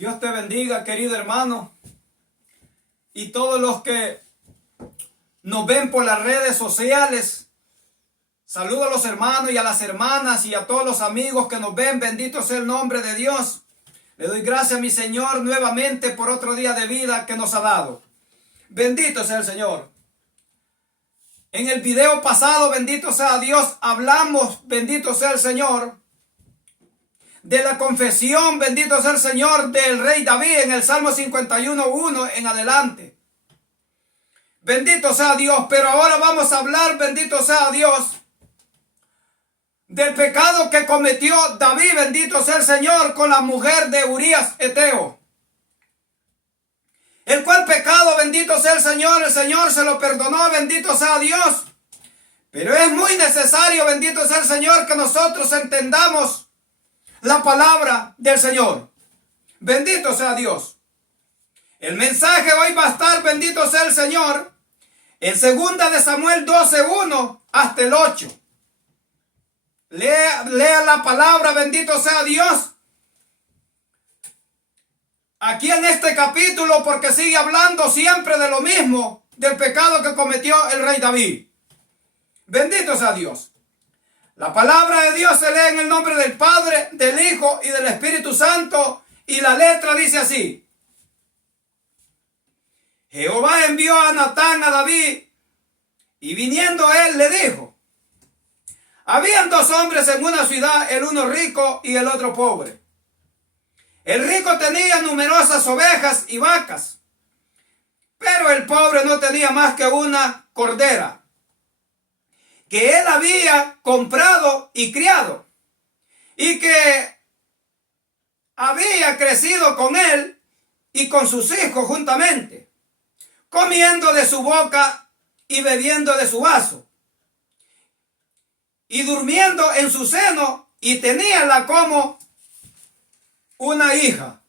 Dios te bendiga, querido hermano, y todos los que nos ven por las redes sociales. Saludo a los hermanos y a las hermanas y a todos los amigos que nos ven. Bendito sea el nombre de Dios. Le doy gracias a mi Señor nuevamente por otro día de vida que nos ha dado. Bendito sea el Señor. En el video pasado, bendito sea Dios, hablamos, bendito sea el Señor, de la confesión, bendito sea el Señor, del rey David en el Salmo 51:1 en adelante. Bendito sea Dios, pero ahora vamos a hablar, bendito sea Dios, del pecado que cometió David, bendito sea el Señor, con la mujer de Urías Eteo. El cual pecado, bendito sea el Señor se lo perdonó, bendito sea Dios. Pero es muy necesario, bendito sea el Señor, que nosotros entendamos la palabra del Señor. Bendito sea Dios. El mensaje hoy va a estar, bendito sea el Señor, en 2 de Samuel 12:1 hasta el 8. Lea la palabra, bendito sea Dios, aquí en este capítulo, porque sigue hablando siempre de lo mismo, del pecado que cometió el rey David. Bendito sea Dios. La palabra de Dios se lee en el nombre del Padre, del Hijo y del Espíritu Santo, y la letra dice así: Jehová envió a Natán a David, y viniendo él le dijo: habían dos hombres en una ciudad, el uno rico y el otro pobre. El rico tenía numerosas ovejas y vacas, pero el pobre no tenía más que una cordera, que él había comprado y criado, y que había crecido con él y con sus hijos juntamente, comiendo de su boca y bebiendo de su vaso, y durmiendo en su seno, y teníala como una hija.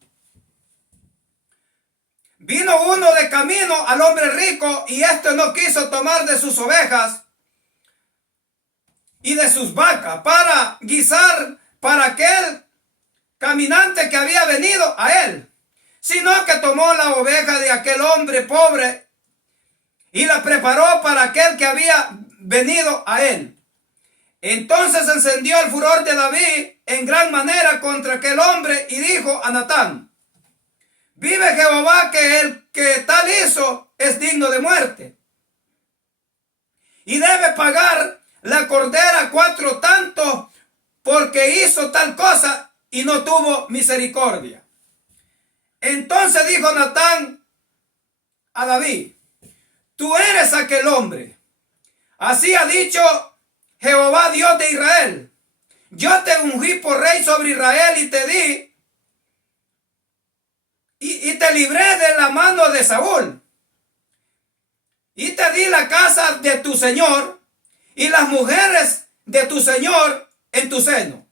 Vino uno de camino al hombre rico, y éste no quiso tomar de sus ovejas y de sus vacas para guisar para aquel caminante que había venido a él, sino que tomó la oveja de aquel hombre pobre y la preparó para aquel que había venido a él. Entonces encendió el furor de David en gran manera contra aquel hombre y dijo a Natán: vive Jehová, que el que tal hizo es digno de muerte, y debe pagar la cordera 4 tantos, porque hizo tal cosa y no tuvo misericordia. Entonces dijo Natán a David: tú eres aquel hombre. Así ha dicho Jehová, Dios de Israel: yo te ungí por rey sobre Israel y te di y te libré de la mano de Saúl, y te di la casa de tu señor y las mujeres de tu señor en tu seno.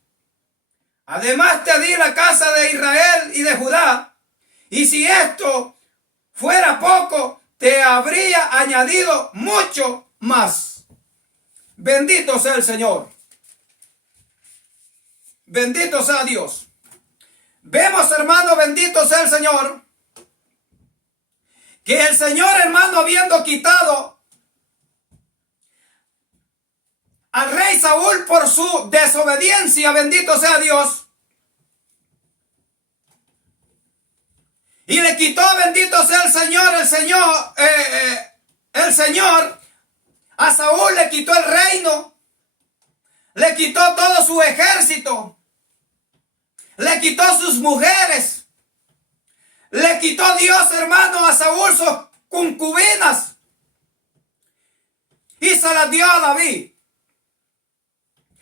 Además te di la casa de Israel y de Judá, y si esto fuera poco, te habría añadido mucho más. Bendito sea el Señor. Bendito sea Dios. Vemos, hermano, bendito sea el Señor, que el Señor, hermano, habiendo quitado al rey Saúl por su desobediencia, bendito sea Dios, y le quitó, bendito sea el Señor, a Saúl le quitó el reino, le quitó todo su ejército, le quitó sus mujeres, le quitó Dios, hermano, a Saúl sus concubinas, y se las dio a David.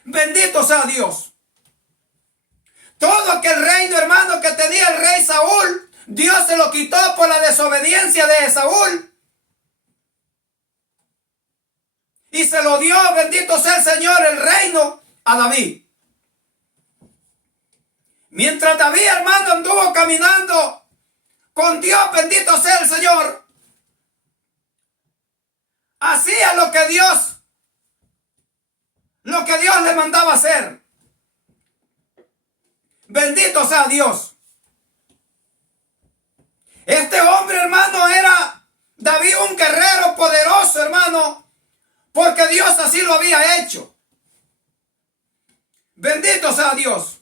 Bendito sea Dios. Todo aquel reino, hermano, que tenía el rey Saúl, Dios se lo quitó por la desobediencia de Saúl, y se lo dio, bendito sea el Señor, el reino a David. Mientras David, hermano, anduvo caminando con Dios, bendito sea el Señor, hacía lo que Dios le mandaba hacer. Bendito sea Dios. un guerrero poderoso, hermano, porque Dios así lo había hecho. Bendito sea Dios.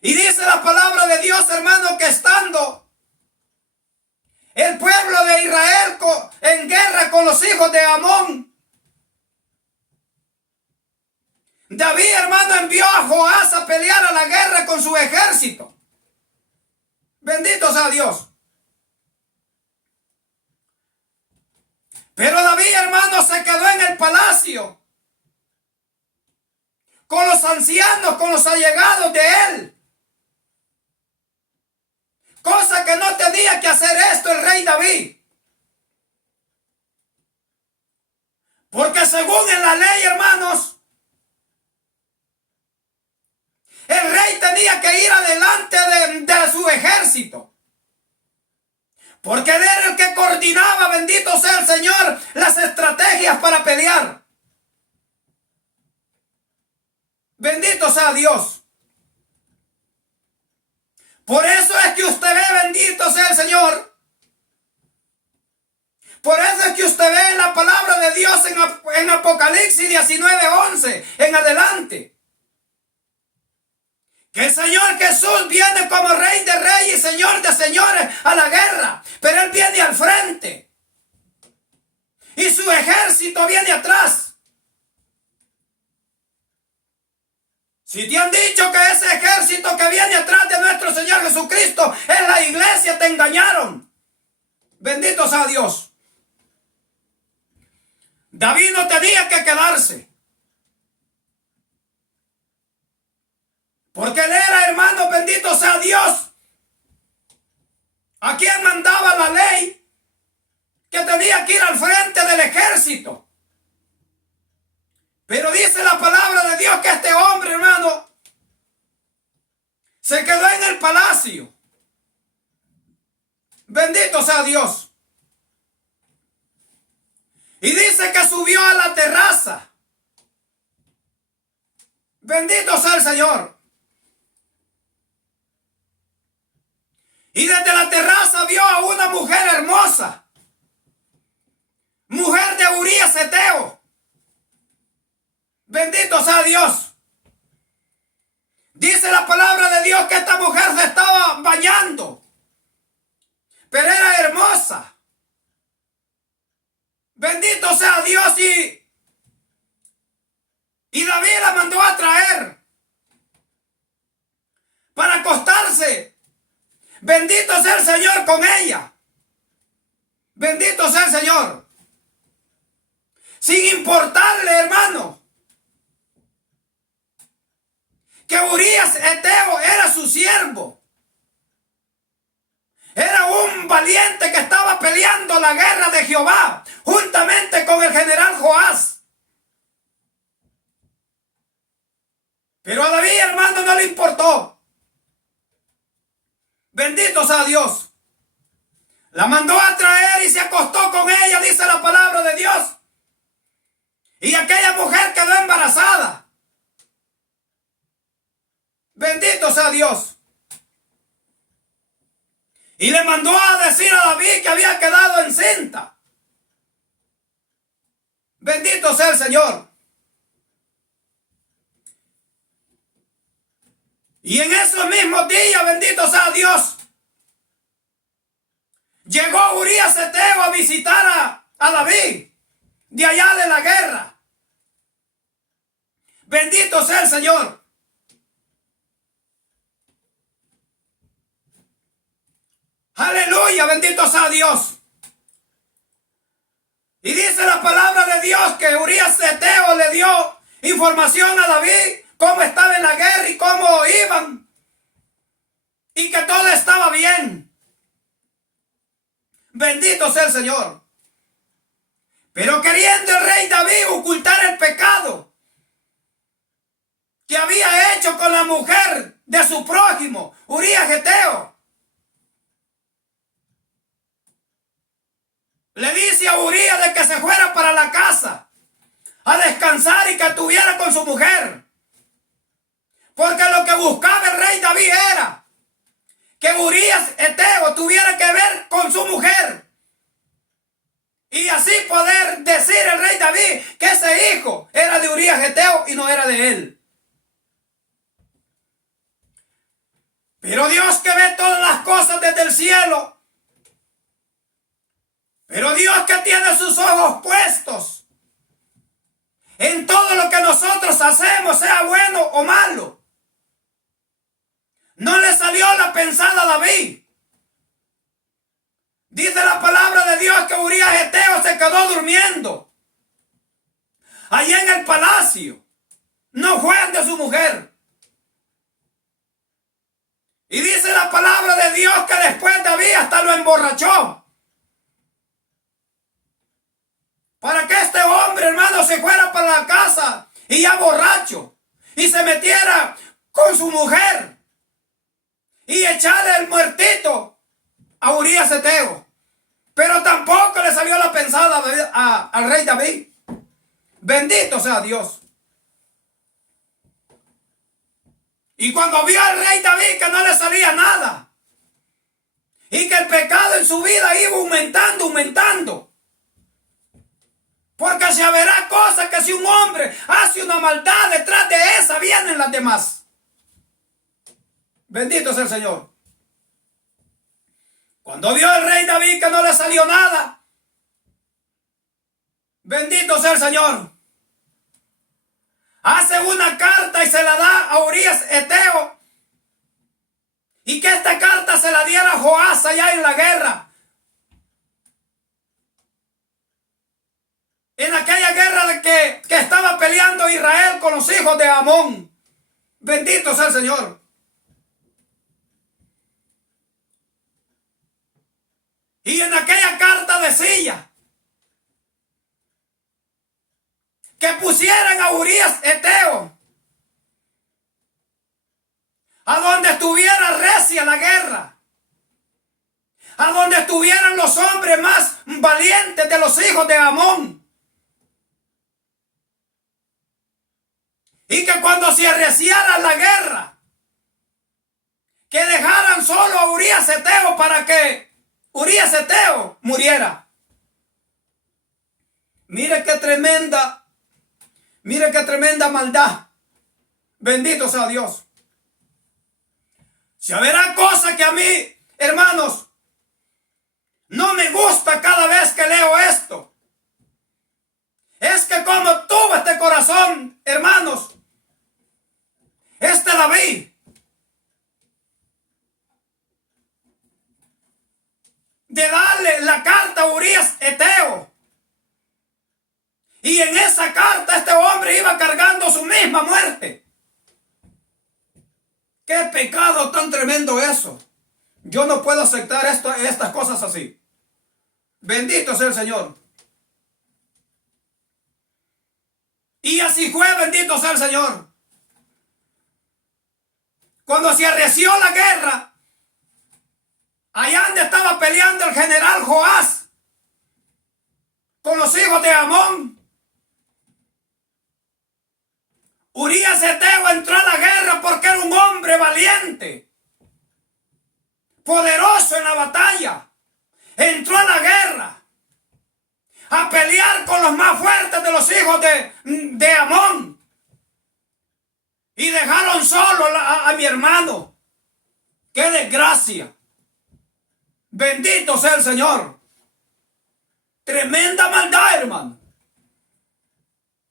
Y dice la palabra de Dios, hermano, que estando el pueblo de Israel en guerra con los hijos de Amón, David, hermano, envió a Joás a pelear a la guerra con su ejército. Bendito sea Dios. Pero David, hermano, se quedó en el palacio con los ancianos, con los allegados de él. Cosa que no tenía que hacer esto el rey David. Porque según en la ley, hermanos, el rey tenía que ir adelante de su ejército. Porque él era el que coordinaba, bendito sea el Señor, las estrategias para pelear. Bendito sea Dios. Por eso es que usted ve, bendito sea el Señor. Por eso es que usted ve en la palabra de Dios en Apocalipsis 19:11 en adelante, que el Señor Jesús viene como Rey de Reyes y Señor de Señores a la guerra, pero Él viene al frente y su ejército viene atrás. Si te han dicho que ese ejército que viene atrás de nuestro Señor Jesucristo es la iglesia, te engañaron. Bendito sea Dios. David no tenía que quedarse, porque él era, hermano, bendito sea Dios, a quien mandaba la ley, que tenía que ir al frente del ejército. Pero dice la palabra de Dios que este hombre, hermano, se quedó en el palacio. Bendito sea Dios. Y dice que subió a la terraza. Bendito sea el Señor. Y desde la terraza vio a una mujer hermosa, mujer de Urías Eteo. Bendito sea Dios. Dice la palabra de Dios que esta mujer se estaba bañando, pero era hermosa. Bendito sea Dios. Y David la mandó a traer para acostarse. Bendito sea el Señor con ella. Bendito sea el Señor. Sin importarle, hermano, que Urías Eteo era su siervo. Era un valiente que estaba peleando la guerra de Jehová juntamente con el general Joás. Pero a David, hermano, no le importó. Bendito sea Dios. La mandó a traer y se acostó con ella, dice la palabra de Dios. Y aquella mujer quedó embarazada. Bendito sea Dios. Y le mandó a decir a David que había quedado encinta. Bendito sea el Señor. Y en esos mismos días, bendito sea Dios, llegó Urías Eteo a visitar a David de allá de la guerra. Bendito sea el Señor. Aleluya, bendito sea Dios. Y dice la palabra de Dios que Urías Eteo le dio información a David, cómo estaba en la guerra y cómo iban, y que todo estaba bien. Bendito sea el Señor. Pero queriendo el rey David ocultar el pecado que había hecho con la mujer de su prójimo, Urías Eteo, le dice a Urías de que se fuera para la casa a descansar y que estuviera con su mujer. Porque lo que buscaba el rey David era que Urías Eteo tuviera que ver con su mujer Y así poder decir el rey David que ese hijo era de Urías Geteo y no era de él. Pero Dios, que ve todas las cosas desde el cielo, pero Dios, que tiene sus ojos puestos en todo lo que nosotros hacemos, sea bueno o malo, no le salió la pensada a David. Dice la palabra de Dios que Urías Geteo se quedó durmiendo allí en el palacio. No fue ante su mujer. Y dice la palabra de Dios que después David hasta lo emborrachó, para que este hombre, hermano, se fuera para la casa y ya borracho y se metiera con su mujer y echarle el muertito a Urías Geteo. Pero tampoco le salió la pensada al rey David. Bendito sea Dios. Y cuando vio al rey David que no le salía nada y que el pecado en su vida iba aumentando, porque se verá cosas que si un hombre hace una maldad, detrás de esa vienen las demás. Bendito sea el Señor. Cuando vio el rey David que no le salió nada, bendito sea el Señor, hace una carta y se la da a Urías Geteo, y que esta carta se la diera a Joás allá en la guerra, en aquella guerra que estaba peleando Israel con los hijos de Amón. Bendito sea el Señor. Y en aquella carta decía que pusieran a Urías Geteo a donde estuviera recia la guerra, a donde estuvieran los hombres más valientes de los hijos de Amón, y que cuando se arreciara la guerra, que dejaran solo a Urías Geteo para que Urías Geteo muriera. Mire qué tremenda maldad. Bendito sea Dios. Si habrá cosa que a mí, hermanos, no me gusta cada vez que leo esto, es que como tuvo este corazón, hermanos, este David, de darle la carta a Urías Geteo. Y en esa carta este hombre iba cargando su misma muerte. ¡Qué pecado tan tremendo eso! Yo no puedo aceptar estas cosas así. Bendito sea el Señor. Y así fue, bendito sea el Señor. Cuando se arreció la guerra, allá donde estaba peleando el general Joás con los hijos de Amón, Urías Geteo entró a la guerra porque era un hombre valiente, poderoso en la batalla. Entró a la guerra a pelear con los más fuertes de los hijos de Amón, y dejaron solo a mi hermano. ¡Qué desgracia! Bendito sea el Señor. Tremenda maldad, hermano.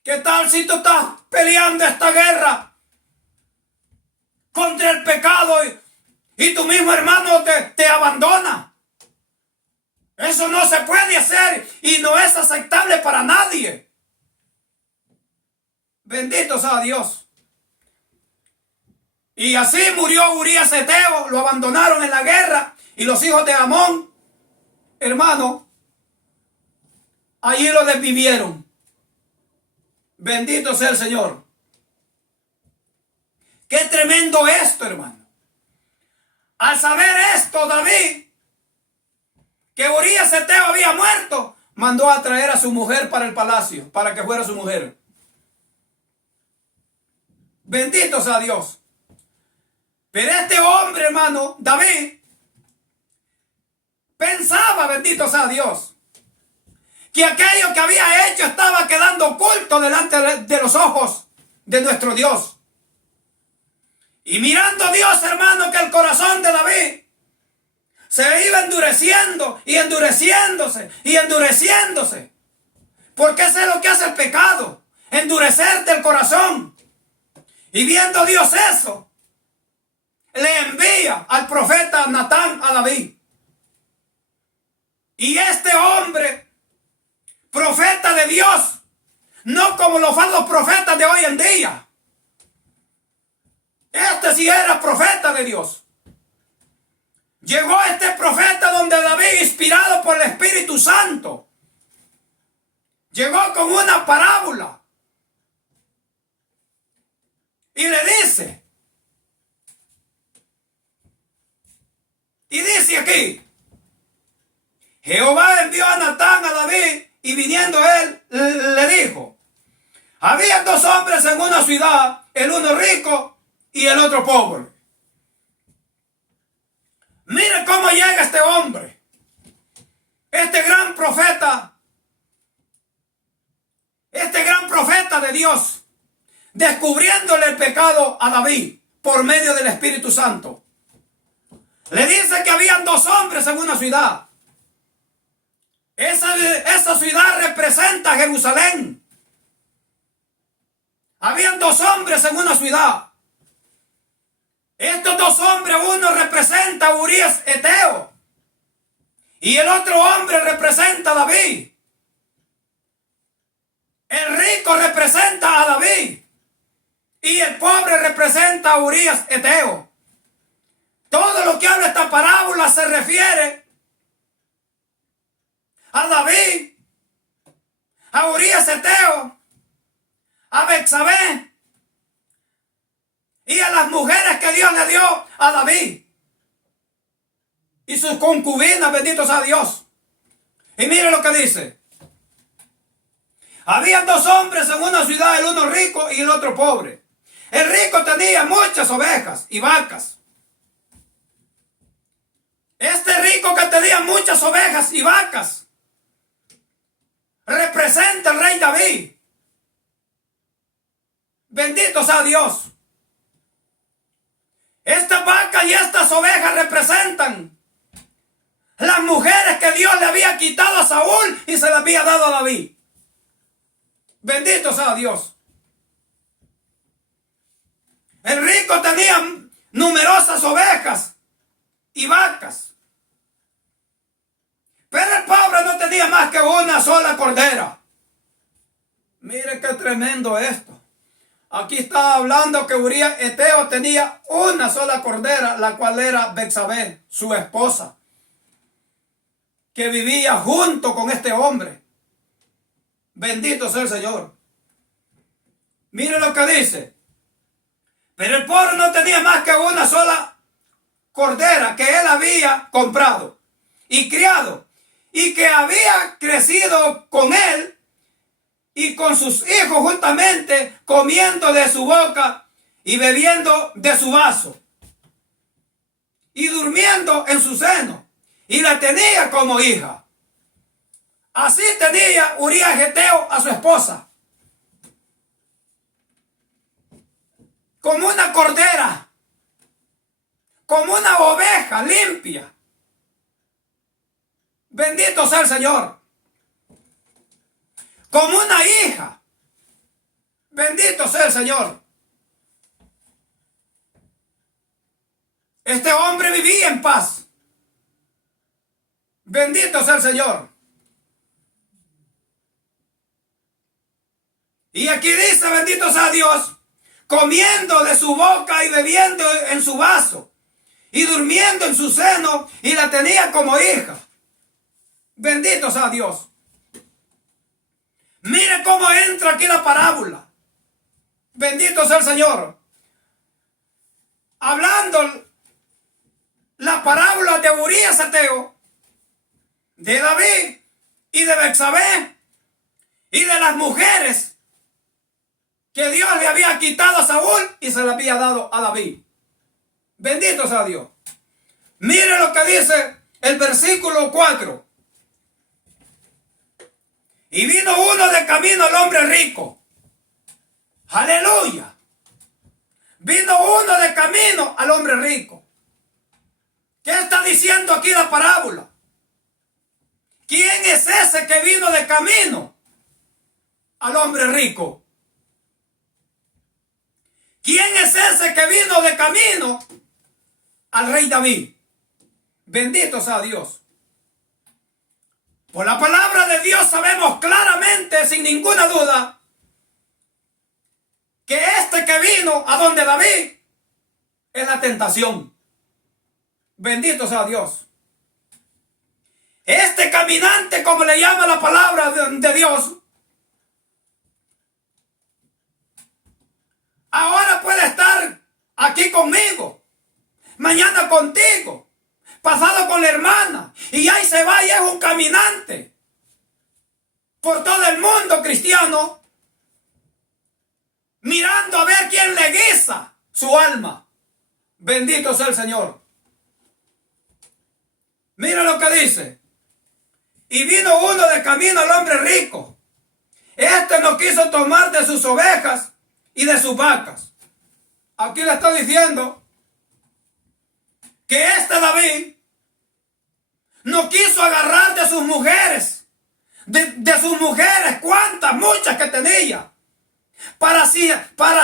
¿Qué tal si tú estás peleando esta guerra contra el pecado y tu mismo hermano te abandona? Eso no se puede hacer y no es aceptable para nadie. Bendito sea Dios. Y así murió Urías Geteo, lo abandonaron en la guerra, y los hijos de Amón, hermano, allí lo desvivieron. Bendito sea el Señor. Qué tremendo esto, hermano. Al saber esto, David, que Urías Geteo había muerto, mandó a traer a su mujer para el palacio, para que fuera su mujer. Bendito sea Dios. Pero este hombre, hermano, David, pensaba, bendito sea Dios, que aquello que había hecho estaba quedando oculto delante de los ojos de nuestro Dios. Y mirando Dios, hermano, que el corazón de David se iba endureciendo y endureciéndose y endureciéndose. Porque eso es lo que hace el pecado, endurecerte el corazón. Y viendo Dios eso, le envía al profeta Natán a David. Y este hombre, profeta de Dios, no como los falsos profetas de hoy en día. Este sí era profeta de Dios. Llegó este profeta donde David, inspirado por el Espíritu Santo, llegó con una parábola y le dice, y dice aquí, Jehová envió a Natán a David y viniendo él le dijo, había dos hombres en una ciudad, el uno rico y el otro pobre. Mire cómo llega este hombre, este gran profeta de Dios, descubriéndole el pecado a David por medio del Espíritu Santo. Le dice que habían dos hombres en una ciudad. Esa ciudad representa a Jerusalén. Habían dos hombres en una ciudad. Estos dos hombres, uno representa a Urías Eteo y el otro hombre representa a David. El rico representa a David y el pobre representa a Urías Eteo. Todo lo que habla esta parábola se refiere a David, a Urías Eteo, a Betsabé y a las mujeres que Dios le dio a David y sus concubinas, benditos a Dios. Y mire lo que dice. Habían dos hombres en una ciudad, el uno rico y el otro pobre. El rico tenía muchas ovejas y vacas. Este rico que tenía muchas ovejas y vacas representa al rey David. Bendito sea Dios. Estas vacas y estas ovejas representan las mujeres que Dios le había quitado a Saúl y se las había dado a David. Bendito sea Dios. El rico tenía numerosas ovejas y vacas. Pero el pobre no tenía más que una sola cordera. Mire qué tremendo esto. Aquí está hablando que Urías Eteo tenía una sola cordera, la cual era Betsabé, su esposa, que vivía junto con este hombre. Bendito sea el Señor. Mire lo que dice. Pero el pobre no tenía más que una sola cordera que él había comprado y criado y que había crecido con él y con sus hijos juntamente, comiendo de su boca y bebiendo de su vaso y durmiendo en su seno, y la tenía como hija. Así tenía Urías Eteo a su esposa, como una cordera, como una oveja limpia. Bendito sea el Señor. Como una hija. Bendito sea el Señor. Este hombre vivía en paz. Bendito sea el Señor. Y aquí dice, bendito sea Dios, comiendo de su boca y bebiendo en su vaso y durmiendo en su seno, y la tenía como hija. Bendito sea Dios. Mire cómo entra aquí la parábola. Bendito sea el Señor. Hablando la parábola de Urías Eteo, de David y de Betsabé y de las mujeres que Dios le había quitado a Saúl y se le había dado a David. Bendito sea Dios. Mire lo que dice el versículo 4. Y vino uno de camino al hombre rico. Aleluya. Vino uno de camino al hombre rico. ¿Qué está diciendo aquí la parábola? ¿Quién es ese que vino de camino al hombre rico? ¿Quién es ese que vino de camino al rey David? Bendito sea Dios. Por la palabra de Dios sabemos claramente, sin ninguna duda, que este que vino a donde David es la tentación. Bendito sea Dios. Este caminante, como le llama la palabra de Dios, ahora puede estar aquí conmigo, mañana contigo, pasado con la hermana, y ahí se va y es un caminante por todo el mundo cristiano, mirando a ver quién le guisa su alma. Bendito sea el Señor. Mira lo que dice. Y vino uno de camino al hombre rico. Este no quiso tomar de sus ovejas y de sus vacas. Aquí le está diciendo que este David no quiso agarrar de sus mujeres. De sus mujeres, cuántas, muchas que tenía. Para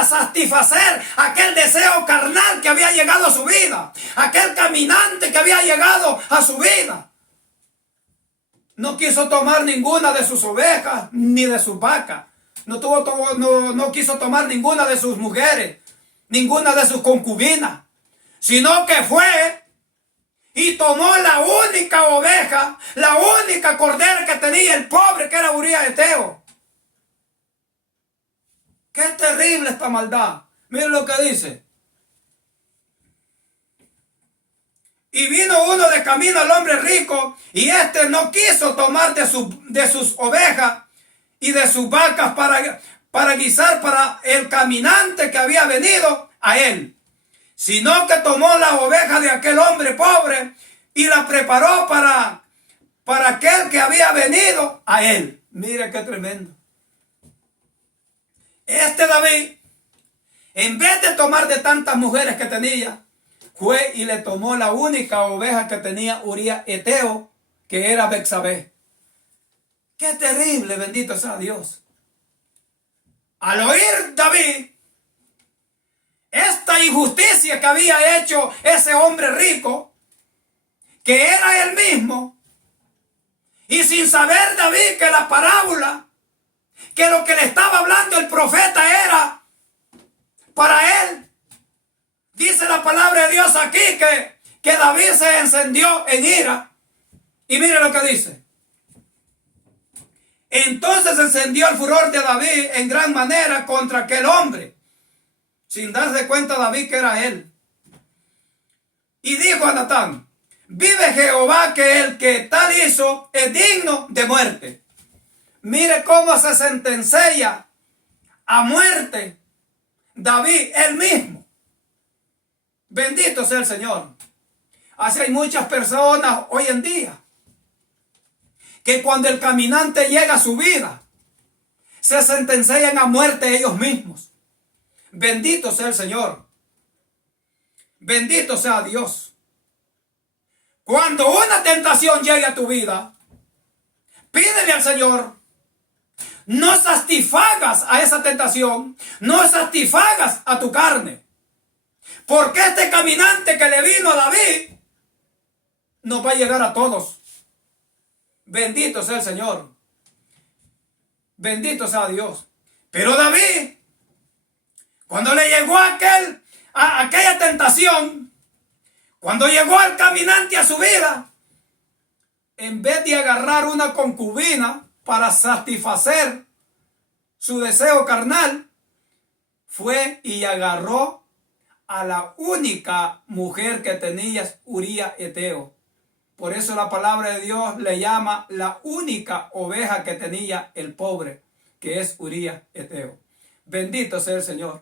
satisfacer aquel deseo carnal que había llegado a su vida. Aquel caminante que había llegado a su vida. No quiso tomar ninguna de sus ovejas ni de sus vacas. No quiso tomar ninguna de sus mujeres, ninguna de sus concubinas. Sino que fue y tomó la única oveja, la única cordera que tenía el pobre, que era Urías Eteo. ¡Qué terrible esta maldad! Miren lo que dice. Y vino uno de camino al hombre rico, y este no quiso tomar de sus ovejas y de sus vacas para guisar para el caminante que había venido a él, sino que tomó las ovejas de aquel hombre pobre y las preparó para aquel que había venido a él. Mire qué tremendo. Este David, en vez de tomar de tantas mujeres que tenía, fue y le tomó la única oveja que tenía Urías Eteo, que era Betsabé. ¡Qué terrible! Bendito sea Dios. Al oír David esta injusticia que había hecho ese hombre rico, que era él mismo, y sin saber David que la parábola, que lo que le estaba hablando el profeta era para él. Dice la palabra de Dios aquí que David se encendió en ira. Y mire lo que dice. Entonces encendió el furor de David en gran manera contra aquel hombre, sin darse cuenta David que era él. Y dijo a Natán: vive Jehová, que el que tal hizo es digno de muerte. Mire cómo se sentencia a muerte David él mismo. Bendito sea el Señor. Así hay muchas personas hoy en día que cuando el caminante llega a su vida, se sentencian a muerte ellos mismos. Bendito sea el Señor. Bendito sea Dios. Cuando una tentación llegue a tu vida, pídele al Señor. No satisfagas a esa tentación, no satisfagas a tu carne. Porque este caminante que le vino a David nos va a llegar a todos. Bendito sea el Señor. Bendito sea Dios. Pero David, cuando le llegó a aquella tentación, cuando llegó el caminante a su vida, en vez de agarrar una concubina para satisfacer su deseo carnal, fue y agarró a la única mujer que tenía Urías Eteo. Por eso la palabra de Dios le llama la única oveja que tenía el pobre, que es Urías Eteo. Bendito sea el Señor.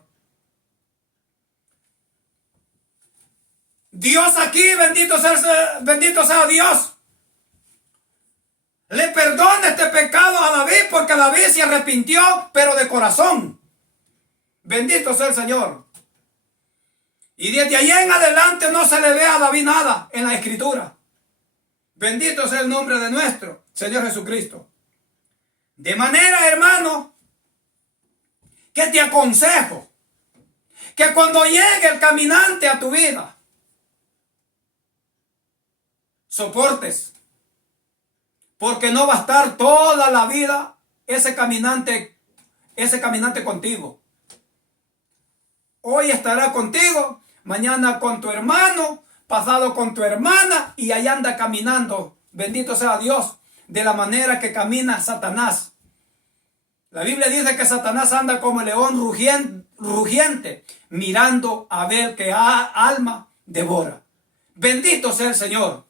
Dios aquí, bendito sea Dios, le perdone este pecado a David, porque David se arrepintió, pero de corazón. Bendito sea el Señor. Y desde ahí en adelante no se le ve a David nada en la Escritura. Bendito sea el nombre de nuestro Señor Jesucristo. De manera, hermano, que te aconsejo que cuando llegue el caminante a tu vida, soportes. Porque no va a estar toda la vida ese caminante contigo. Hoy estará contigo, mañana con tu hermano, pasado con tu hermana, y ahí anda caminando, bendito sea Dios, de la manera que camina Satanás. La Biblia dice que Satanás anda como el león rugiente, mirando a ver qué alma devora. Bendito sea el Señor.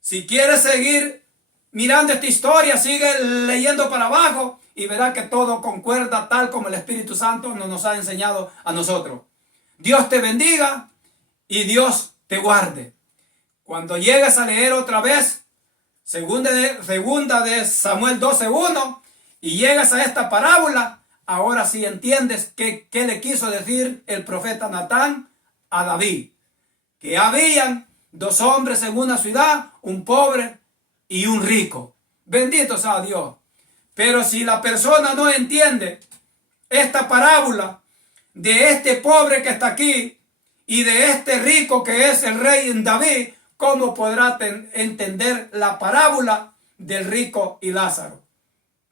Si quieres seguir mirando esta historia, sigue leyendo para abajo y verá que todo concuerda tal como el Espíritu Santo nos ha enseñado a nosotros. Dios te bendiga y Dios te guarde. Cuando llegues a leer otra vez segunda de Samuel 12:1 y llegas a esta parábola, ahora sí entiendes qué le quiso decir el profeta Natán a David. Que habían dos hombres en una ciudad, un pobre y un rico. Bendito sea Dios. Pero si la persona no entiende esta parábola de este pobre que está aquí y de este rico que es el rey David, ¿cómo podrá entender la parábola del rico y Lázaro?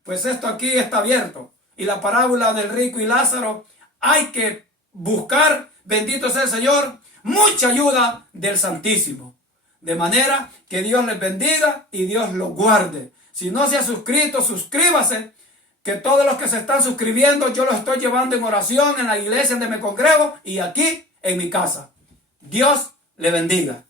Pues esto aquí está abierto. Y la parábola del rico y Lázaro hay que buscar, bendito sea el Señor, mucha ayuda del Santísimo. De manera que Dios les bendiga y Dios los guarde. Si no se ha suscrito, suscríbase. Que todos los que se están suscribiendo, yo los estoy llevando en oración en la iglesia donde me congrego y aquí en mi casa. Dios le bendiga.